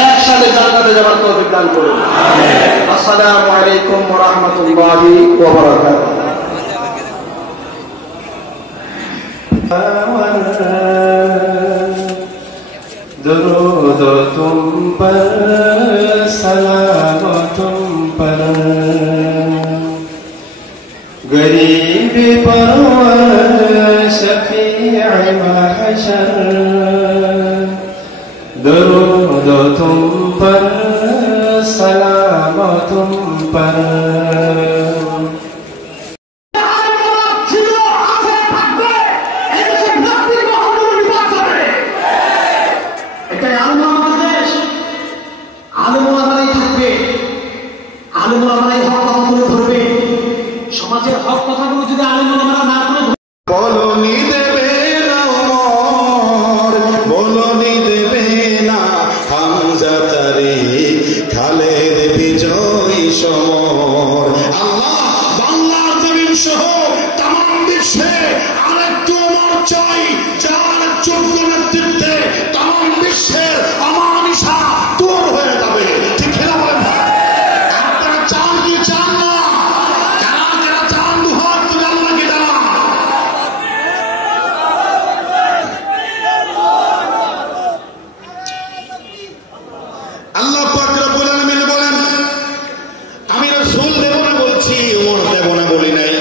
একসাথে জান্নাতে যাওয়ার তৌফিক দান করুন। আসসালামু আলাইকুম ওয়া রাহমাতুল্লাহি ওয়া বারাকাতুহু। दरूद तुम पर सलाम तुम पर गरीब परवर शफीअ महशर दरूद तुम पर सलाम तुम पर সমাজের হক কথাগুলো যদি আলেম ওলামারা না করে বলনি দেবে না ওমর, বলনি দেবে না হামজা তারে খালেদ বিজয়ী সমর। আল্লাহ বাংলার জমিন সহ তাম বিশ্বে আরেকটু ওমর চাই, যার যোগ্য নেতৃত্বে তাম বিশ্বের অমানিসা দূর হয়ে যাবে। ঠিক খেলা বলেন না? আপনারা চান কি চান না? আল্লাহ পাক রব্বুল আলামিন বলেন, আমি রাসূল দেব না বলছি, ওমর দেব না বলি নাই।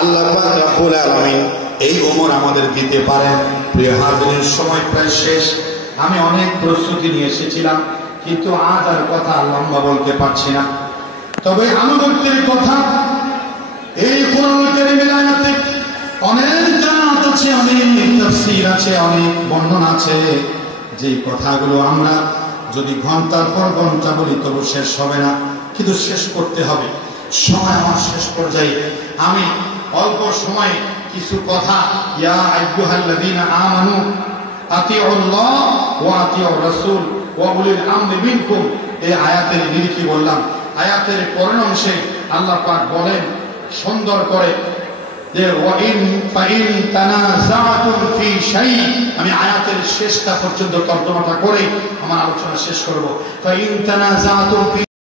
আল্লাহ পাক রব্বুল আলামিন এই ওমর আমাদের দিতে পারেন। প্রিয় হাজিরিন, সময় প্রায় শেষ। আমি অনেক প্রস্তুতি নিয়ে এসেছিলাম, কিন্তু আজ আর কথা লম্বা বলতে পারছি না। তবে আনুগত্যের কথা এই কোরআন কারীমের আয়াতে অনেক জাত আছে, অনেক তাফসীর আছে, অনেক বর্ণনা আছে। যে কথাগুলো আমরা যদি ঘন্টার পর ঘন্টা বলি তবু শেষ হবে না, কিন্তু শেষ করতে হবে। সময় আমার শেষ পর্যায়ে আমি অল্প সময়ে কিছু কথা ইয়া আইয়ুহাল্লাযীনা আমানু আতিউল্লাহ ওয়া আতিউর রাসূল ওয়া উলিল আমরি মিনকুম, এই আয়াতের নিরিখে বললাম। আয়াতের পরের অংশে আল্লাহ পাক বলেন সুন্দর করে যে ওয়াইন ফাইন তানাযাতুম ফি শাই, আমি আয়াতের শেষটা পর্যন্ত তর্জমাটা করে আমার আলোচনা শেষ করব। ফাইন তানাযাতুম ফি